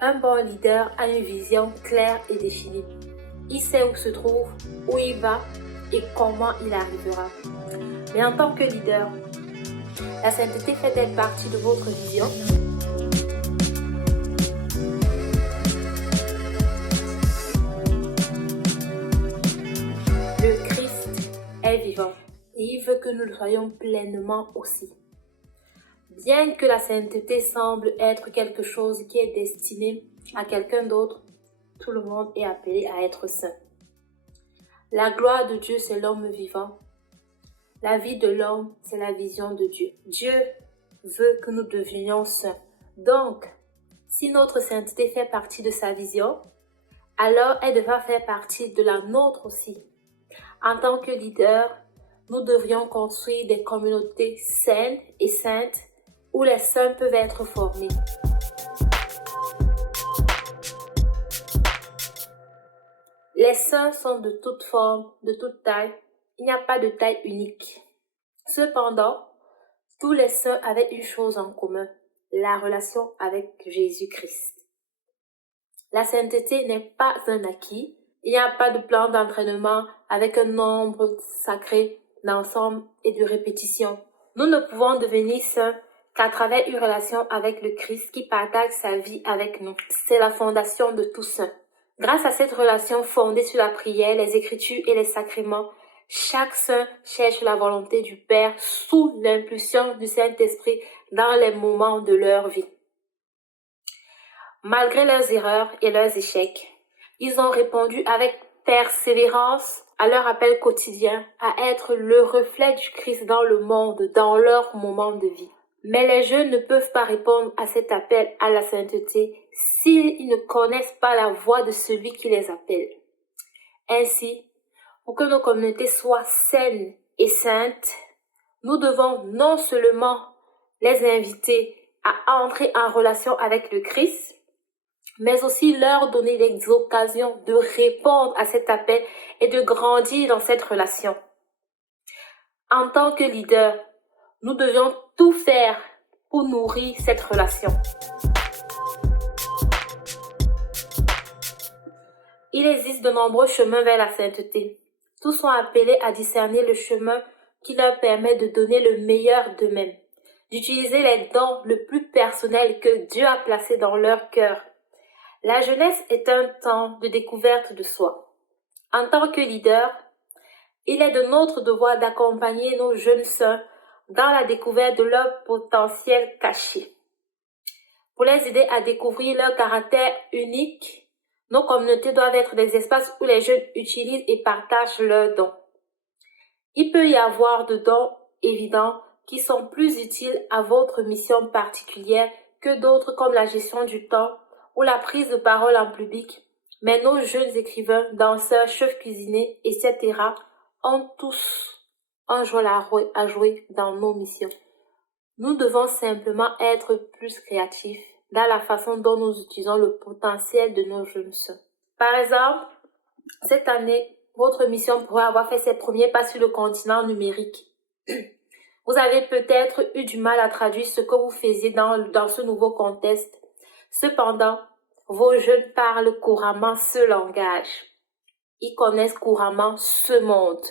Un bon leader a une vision claire et définie. Il sait où se trouve, où il va et comment il arrivera. Mais en tant que leader, la sainteté fait-elle partie de votre vision? Le Christ est vivant et il veut que nous le soyons pleinement aussi. Bien que la sainteté semble être quelque chose qui est destiné à quelqu'un d'autre, tout le monde est appelé à être saint. La gloire de Dieu, c'est l'homme vivant. La vie de l'homme, c'est la vision de Dieu. Dieu veut que nous devenions saints. Donc, si notre sainteté fait partie de sa vision, alors elle devra faire partie de la nôtre aussi. En tant que leader, nous devrions construire des communautés saines et saintes où les saints peuvent être formés. Les saints sont de toute forme, de toute taille. Il n'y a pas de taille unique. Cependant, tous les saints avaient une chose en commun, la relation avec Jésus-Christ. La sainteté n'est pas un acquis. Il n'y a pas de plan d'entraînement avec un nombre sacré d'ensemble et de répétition. Nous ne pouvons devenir saints qu'à travers une relation avec le Christ qui partage sa vie avec nous. C'est la fondation de tout saint. Grâce à cette relation fondée sur la prière, les Écritures et les sacrements, chaque saint cherche la volonté du Père sous l'impulsion du Saint-Esprit dans les moments de leur vie. Malgré leurs erreurs et leurs échecs, ils ont répondu avec persévérance à leur appel quotidien à être le reflet du Christ dans le monde, dans leur moment de vie. Mais les jeunes ne peuvent pas répondre à cet appel à la sainteté s'ils ne connaissent pas la voix de celui qui les appelle. Ainsi, pour que nos communautés soient saines et saintes, nous devons non seulement les inviter à entrer en relation avec le Christ, mais aussi leur donner les occasions de répondre à cet appel et de grandir dans cette relation. En tant que leader, nous devions tout faire pour nourrir cette relation. Il existe de nombreux chemins vers la sainteté. Tous sont appelés à discerner le chemin qui leur permet de donner le meilleur d'eux-mêmes, d'utiliser les dons le plus personnels que Dieu a placés dans leur cœur. La jeunesse est un temps de découverte de soi. En tant que leader, il est de notre devoir d'accompagner nos jeunes saints dans la découverte de leur potentiel caché. Pour les aider à découvrir leur caractère unique, nos communautés doivent être des espaces où les jeunes utilisent et partagent leurs dons. Il peut y avoir de dons évidents qui sont plus utiles à votre mission particulière que d'autres comme la gestion du temps ou la prise de parole en public. Mais nos jeunes écrivains, danseurs, chefs cuisiniers, etc. ont tous un rôle à jouer dans nos missions. Nous devons simplement être plus créatifs dans la façon dont nous utilisons le potentiel de nos jeunes sœurs. Par exemple, cette année, votre mission pourrait avoir fait ses premiers pas sur le continent numérique. Vous avez peut-être eu du mal à traduire ce que vous faisiez dans ce nouveau contexte. Cependant, vos jeunes parlent couramment ce langage. Ils connaissent couramment ce monde.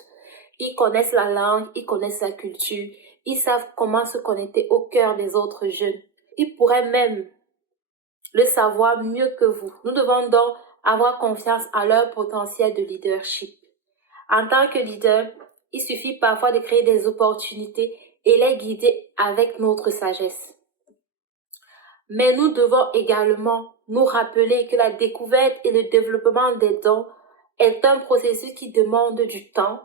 Ils connaissent la langue, ils connaissent la culture. Ils savent comment se connecter au cœur des autres jeunes. Ils pourraient même le savoir mieux que vous. Nous devons donc avoir confiance en leur potentiel de leadership. En tant que leader, il suffit parfois de créer des opportunités et les guider avec notre sagesse. Mais nous devons également nous rappeler que la découverte et le développement des dons est un processus qui demande du temps,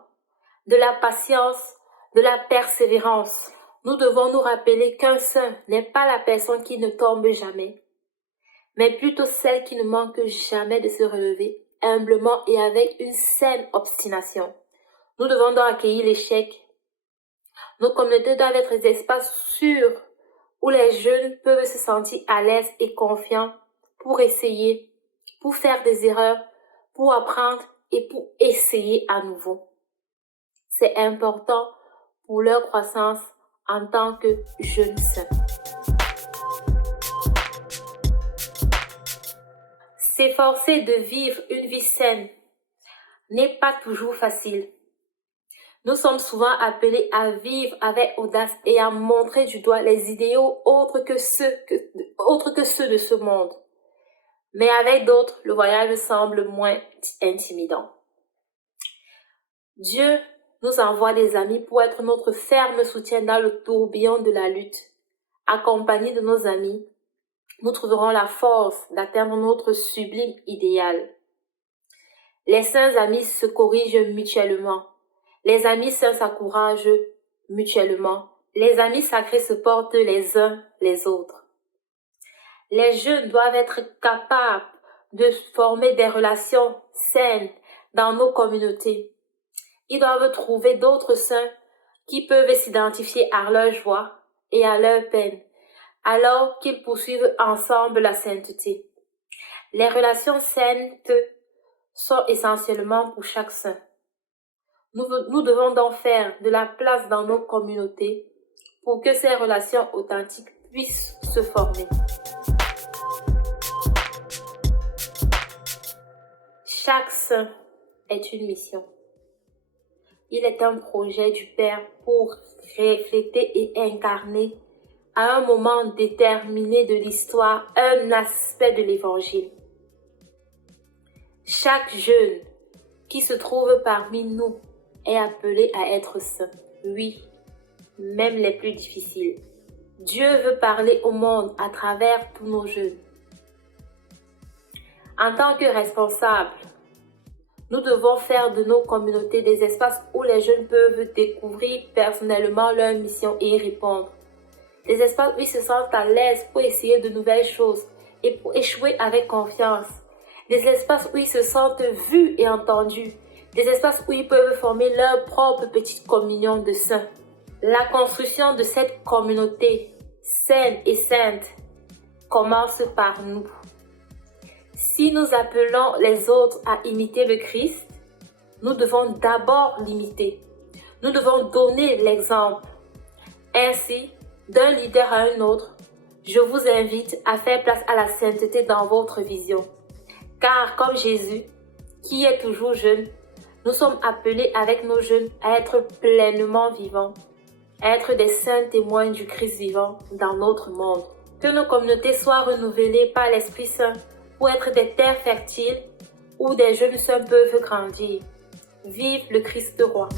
de la patience, de la persévérance. Nous devons nous rappeler qu'un saint n'est pas la personne qui ne tombe jamais, mais plutôt celle qui ne manque jamais de se relever humblement et avec une saine obstination. Nous devons donc accueillir l'échec. Nos communautés doivent être des espaces sûrs où les jeunes peuvent se sentir à l'aise et confiants pour essayer, pour faire des erreurs, pour apprendre et pour essayer à nouveau. C'est important pour leur croissance en tant que jeunes saints. S'efforcer de vivre une vie saine n'est pas toujours facile. Nous sommes souvent appelés à vivre avec audace et à montrer du doigt les idéaux autres que ceux de ce monde. Mais avec d'autres, le voyage semble moins intimidant. Dieu nous envoie des amis pour être notre ferme soutien dans le tourbillon de la lutte. Accompagnés de nos amis, nous trouverons la force d'atteindre notre sublime idéal. Les saints amis se corrigent mutuellement. Les amis saints s'encouragent mutuellement. Les amis sacrés se portent les uns les autres. Les jeunes doivent être capables de former des relations saines dans nos communautés. Ils doivent trouver d'autres saints qui peuvent s'identifier à leur joie et à leur peine, alors qu'ils poursuivent ensemble la sainteté. Les relations saintes sont essentiellement pour chaque saint. Nous devons donc faire de la place dans nos communautés pour que ces relations authentiques puissent se former. Chaque saint est une mission. Il est un projet du Père pour refléter et incarner à un moment déterminé de l'histoire un aspect de l'Évangile. Chaque jeune qui se trouve parmi nous est appelé à être saint. Oui, même les plus difficiles. Dieu veut parler au monde à travers tous nos jeunes. En tant que responsables, nous devons faire de nos communautés des espaces où les jeunes peuvent découvrir personnellement leur mission et y répondre. Des espaces où ils se sentent à l'aise pour essayer de nouvelles choses et pour échouer avec confiance. Des espaces où ils se sentent vus et entendus. Des espaces où ils peuvent former leur propre petite communion de saints. La construction de cette communauté saine et sainte commence par nous. Si nous appelons les autres à imiter le Christ, nous devons d'abord l'imiter. Nous devons donner l'exemple. Ainsi, d'un leader à un autre, je vous invite à faire place à la sainteté dans votre vision. Car comme Jésus, qui est toujours jeune, nous sommes appelés avec nos jeunes à être pleinement vivants, à être des saints témoins du Christ vivant dans notre monde. Que nos communautés soient renouvelées par l'Esprit Saint pour être des terres fertiles où des jeunes saints peuvent grandir. Vive le Christ roi!